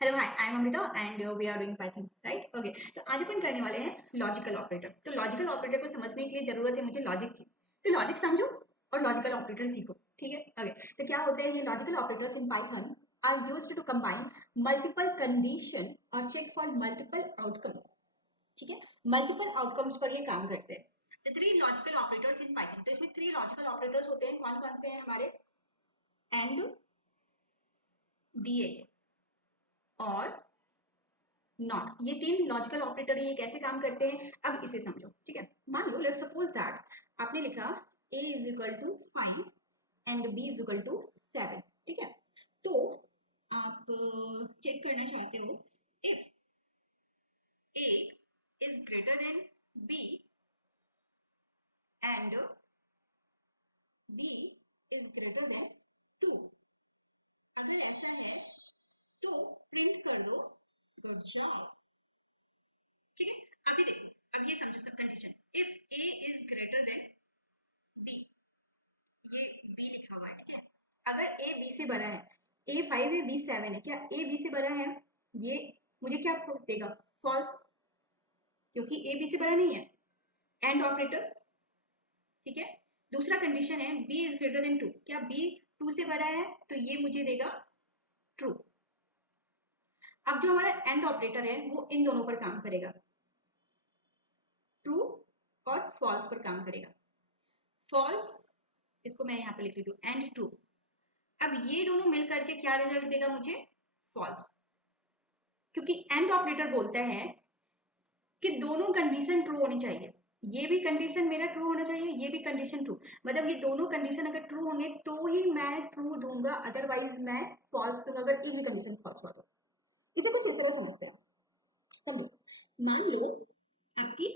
Hello hi I am Amrita and we are doing Python right okay. तो आज अपन करने वाले हैं लॉजिकल ऑपरेटर। तो लॉजिकल ऑपरेटर को समझने के लिए जरूरत है मुझे लॉजिक की। तो लॉजिक समझो और लॉजिकल ऑपरेटर सीखो, ठीक है। ओके, तो क्या होते हैं ये logical operators in Python are used to combine multiple condition और चेक फॉर मल्टीपल आउटकम्स। ठीक है, मल्टीपल आउटकम्स पर ये काम करते हैं। The three logical operators in Python, तो इसमें थ्री लॉजिकल ऑपरेटर्स होते हैं। कौन कौन से हैं हमारे? एंड, डीए और नॉट। ये तीन लॉजिकल ऑपरेटर ये कैसे काम करते हैं अब इसे समझो, ठीक है। मान लो लेट सपोज दैट आपने लिखा a is equal to 5 and b is equal to 7, ठीक है। तो आप चेक करना चाहते हो if a is greater than b and b is greater than 2। अगर ऐसा है तो प्रिंट कर दो गुड जॉब, ठीक है। अभी देखो, अब ये समझो सब condition. If a is greater than b, ये बी लिखा हुआ है, ठीक है। अगर ए बी से बड़ा है, ए 5 है बी 7 है, क्या ए बी से बड़ा है? ये मुझे क्या देगा? फॉल्स, क्योंकि ए बी से बड़ा नहीं है। एंड ऑपरेटर, ठीक है। दूसरा कंडीशन है बी इज ग्रेटर देन 2, क्या बी 2 से बड़ा है? तो ये मुझे देगा ट्रू। अब जो हमारा एंड ऑपरेटर है वो इन दोनों पर काम करेगा, ट्रू और फॉल्स पर काम करेगा। फॉल्स, इसको मैं यहाँ पे लिख लेती हूँ एंड ट्रू। अब ये दोनों मिल करके क्या रिजल्ट देगा मुझे? फॉल्स, क्योंकि एंड ऑपरेटर बोलता है कि दोनों कंडीशन ट्रू होनी चाहिए। ये भी कंडीशन मेरा ट्रू होना चाहिए, ये भी कंडीशन ट्रू। मतलब ये दोनों कंडीशन अगर ट्रू होंगे तो ही मैं ट्रू दूंगा, अदरवाइज मैं फॉल्स दूंगा अगर एक भी कंडीशन फॉल्स हुआ तो। इसे कुछ इस तरह समझते हैं। समझो, मान लो आपकी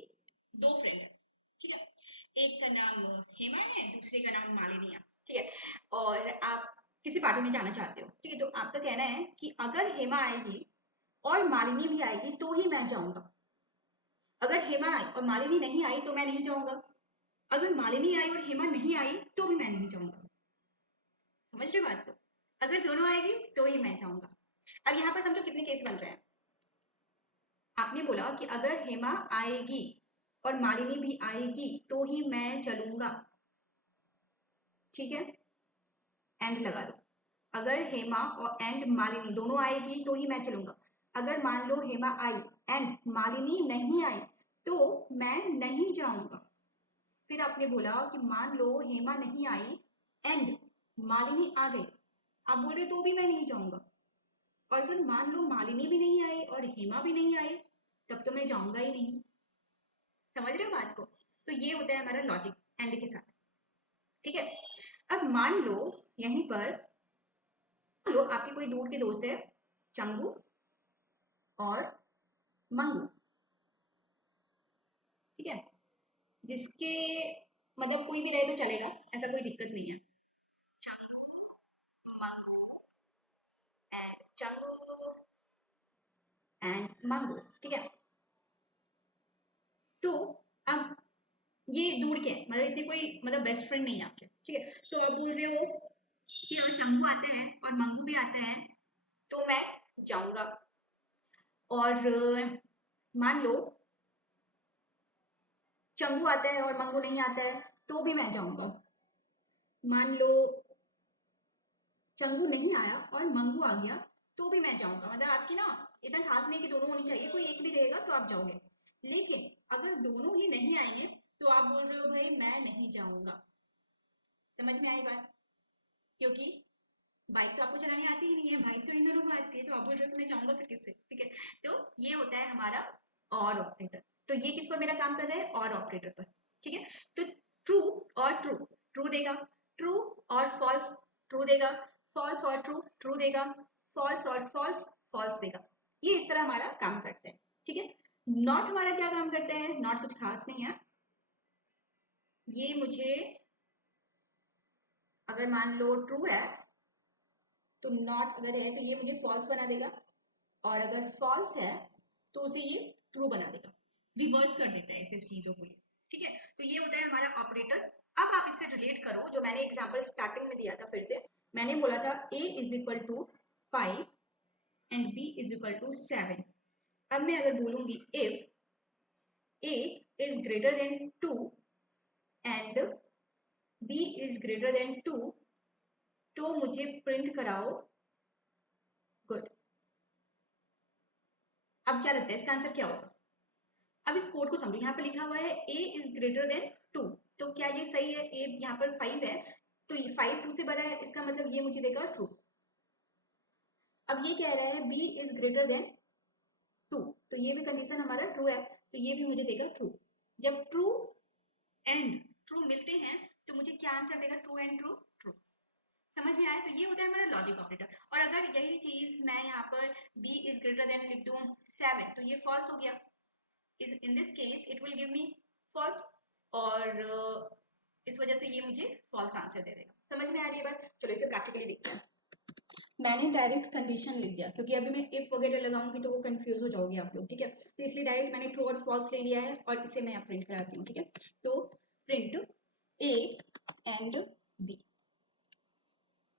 दो फ्रेंड है, ठीक है। एक का नाम हेमा है, दूसरे का नाम मालिनी है, ठीक है। और आप किसी पार्टी में जाना चाहते हो, ठीक है। तो आपका कहना है कि अगर हेमा आएगी और मालिनी भी आएगी तो ही मैं जाऊंगा। अगर हेमा आई और मालिनी नहीं आई तो मैं नहीं जाऊंगा। अगर मालिनी आई और हेमा नहीं आई तो भी मैं नहीं जाऊंगा। समझ रहे बात को? अगर दोनों आएगी तो ही मैं जाऊंगा। अब यहाँ पर समझो कितने केस बन रहे हैं। आपने बोला कि अगर हेमा आएगी और मालिनी भी आएगी तो ही मैं चलूंगा, ठीक है। एंड लगा दो। अगर हेमा और एंड मालिनी दोनों आएगी तो ही मैं चलूंगा। अगर मान लो हेमा आई एंड मालिनी नहीं आई तो मैं नहीं जाऊंगा। फिर आपने बोला कि मान लो हेमा नहीं आई एंड मालिनी आ गई, आप बोल रहे तो भी मैं नहीं जाऊंगा। और अगर मान लो मालिनी भी नहीं आई और हेमा भी नहीं आई तब तो मैं जाऊंगा ही नहीं। समझ रहे हो बात को? तो ये होता है हमारा लॉजिक एंड के साथ, ठीक है। अब मान लो यहीं पर, मान लो आपके कोई दूर के दोस्त है, चंगू और मंगू, ठीक है। जिसके मतलब कोई भी रहे तो चलेगा, ऐसा कोई दिक्कत नहीं है। चंगू, मंगू एंड चंगू एंड मंगू, ठीक है। तो अब ये दूर के हैं, मतलब इतने कोई मतलब बेस्ट फ्रेंड नहीं है आपके, ठीक है। तो आप बोल रहे हो कि अगर चंगू आते हैं और मंगू भी आते हैं तो मैं जाऊंगा। और मान लो चंगू आता है और मंगू नहीं आता है तो भी मैं जाऊंगा। मान लो चंगू नहीं आया और मंगू आ गया तो भी मैं जाऊंगा। मतलब आपकी ना इतना खास नहीं कि दोनों होनी चाहिए, कोई एक भी रहेगा तो आप जाओगे। लेकिन अगर दोनों ही नहीं आएंगे तो आप बोल रहे हो भाई मैं नहीं जाऊंगा। समझ में आई बात? क्योंकि बाइक तो आपको चलानी आती ही नहीं है, बाइक तो इन दोनों को आती है, तो आप बोल रहे हो कि मैं जाऊंगा फिर किससे, ठीक है। तो ये होता है हमारा और ऑपरेटर। तो ये किस पर मेरा काम कर रहा है? और ऑपरेटर पर, ठीक है। तो ट्रू और ट्रू, ट्रू देगा। ट्रू और फॉल्स, ट्रू देगा। फॉल्स और ट्रू, ट्रू देगा। फॉल्स और फॉल्स, फॉल्स देगा। ये इस तरह हमारा काम करते हैं, ठीक है। नॉट हमारा क्या काम करते हैं? नॉट कुछ खास नहीं है। ये मुझे अगर मान लो ट्रू है तो नॉट अगर है तो ये मुझे फॉल्स बना देगा, और अगर फॉल्स है तो उसे ये ट्रू बना देगा। रिवर्स कर देता है सिर्फ चीजों को ये, ठीक है। तो ये होता है हमारा ऑपरेटर। अब आप इससे रिलेट करो जो मैंने एग्जांपल स्टार्टिंग में दिया था। फिर से मैंने बोला था a is equal to 5 and b is equal to 7। अब मैं अगर बोलूंगी if a is greater than 2 and b is greater than 2 तो मुझे प्रिंट कराओ गुड। अब क्या लगता है इसका आंसर क्या होगा? अब इस कोड को समझो, यहाँ पर लिखा हुआ है a इज ग्रेटर देन 2, तो क्या ये सही है? a यहाँ पर 5 है, तो ये 5 2 से बड़ा है, इसका मतलब ये मुझे देगा ट्रू। अब ये कह रहा है b इज ग्रेटर देन 2, तो ये भी कंडीशन हमारा ट्रू है, तो ये भी मुझे देगा ट्रू। जब ट्रू एंड ट्रू मिलते हैं तो मुझे क्या आंसर देगा? True and true, true. समझ में आया? तो ये होता है हमारा लॉजिक ऑपरेटर। और अगर यही चीज मैं यहाँ पर b इज ग्रेटर देन लिख दूं 7, तो ये फॉल्स हो गया। in this case it will give me false, और इस वजह से ये मुझे false आंसर दे देगा। समझ में आ रही है बात? चलो इसे प्रैक्टिकली देखते हैं। मैंने डायरेक्ट कंडीशन लिख दिया, क्योंकि अभी मैं इफ वगैरह लगाऊंगी तो वो कंफ्यूज हो जाओगे आप लोग, ठीक है? तो इसलिए डायरेक्ट मैंने ट्रू और फॉल्स ले लिया है, और इसे मैं प्रिंट कराती हूँ, ठीक है? तो प्रिंट a एंड b,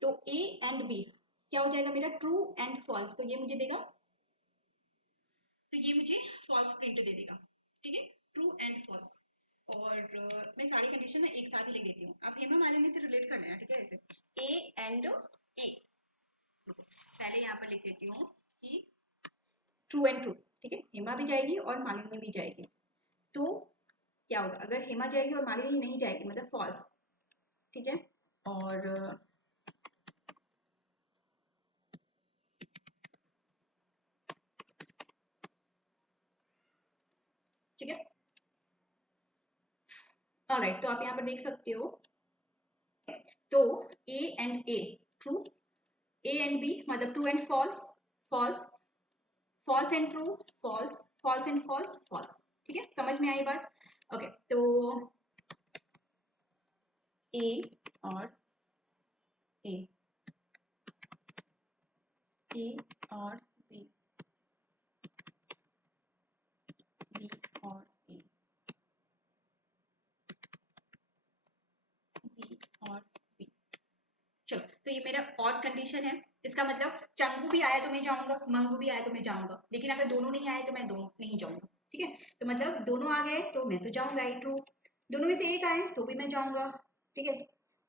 तो a एंड b क्या हो जाएगा मेरा? ट्रू एंड फॉल्स, तो ये मुझे देगा, तो ये मुझे फॉल्स प्रिंट दे देगा, ठीक है? True and false. और मैं सारी कंडीशन में एक साथ ही लिख देती हूँ, आप हेमा मालिनी से रिलेट कर लेना, ठीक है? ऐसे ए एंड ए, पहले यहाँ पर लिख देती हूँ कि ट्रू एंड ट्रू, ठीक है? हेमा भी जाएगी और मालिनी भी जाएगी, तो क्या होगा? अगर हेमा जाएगी और मालिनी नहीं जाएगी मतलब फॉल्स, ठीक है? और ठीक है, ऑलराइट, तो आप यहाँ पर देख सकते हो, तो a and a true, a and b मतलब true and false, false, false and true, false, false and false, false, ठीक है? समझ में आई बात? ओके, तो a और a, a और b, b और a, b और b। चलो, तो ये मेरा ऑड कंडीशन है, इसका मतलब चंगू भी आया तो मैं जाऊंगा, मंगू भी आया तो मैं जाऊंगा, लेकिन अगर दोनों नहीं आए तो मैं दोनों नहीं जाऊंगा, ठीक है? तो मतलब दोनों आ गए तो मैं तो जाऊंगा ही, ट्रू। दोनों में से एक आए तो भी मैं जाऊंगा, ठीक है?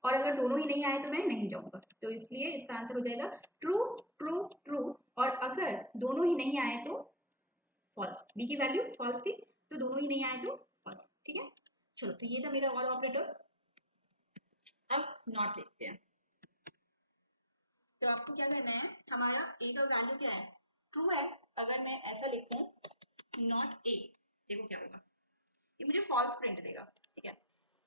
और अगर दोनों ही नहीं आए तो मैं नहीं जाऊंगा, तो इसलिए इसका आंसर हो जाएगा ट्रू, ट्रू, ट्रू। और अगर दोनों ही नहीं आए तो फॉल्स, बी की वैल्यू फॉल्स थी, तो दोनों ही नहीं आए तो फॉल्स, ठीक है? चलो, तो ये था मेरा और ऑपरेटर। अब नॉट देखते हैं। तो आपको क्या करना है, हमारा a का वैल्यू क्या है? ट्रू है। अगर मैं ऐसा लिखूं नॉट a, देखो क्या होगा, ये मुझे फॉल्स प्रिंट देगा, ठीक है?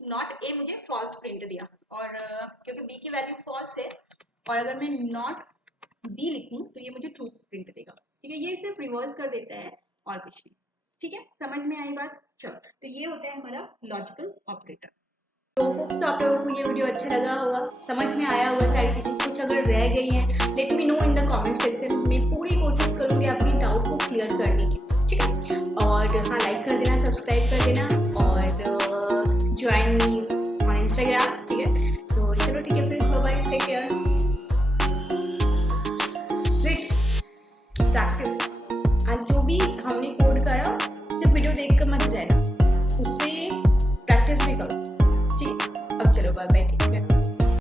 नॉट a मुझे फॉल्स प्रिंट दिया, और क्योंकि b की वैल्यू फॉल्स है, और अगर मैं नॉट b लिखूं तो ये मुझे ट्रू प्रिंट देगा, ठीक है? ये सिर्फ रिवर्स कर देता है और कुछ नहीं, ठीक है? समझ में आई बात? चलो, तो ये होता है हमारा लॉजिकल ऑपरेटर। तो होप्स आप लोगों को ये वीडियो अच्छा लगा होगा, समझ में आया होगा सारी चीज़ें। कुछ अगर रह गई हैं, let me know in the comment section, मैं पूरी कोशिश करूँगी आपकी डाउट को क्लियर करने की, ठीक है? और हाँ, लाइक कर देना, सब्सक्राइब कर देना।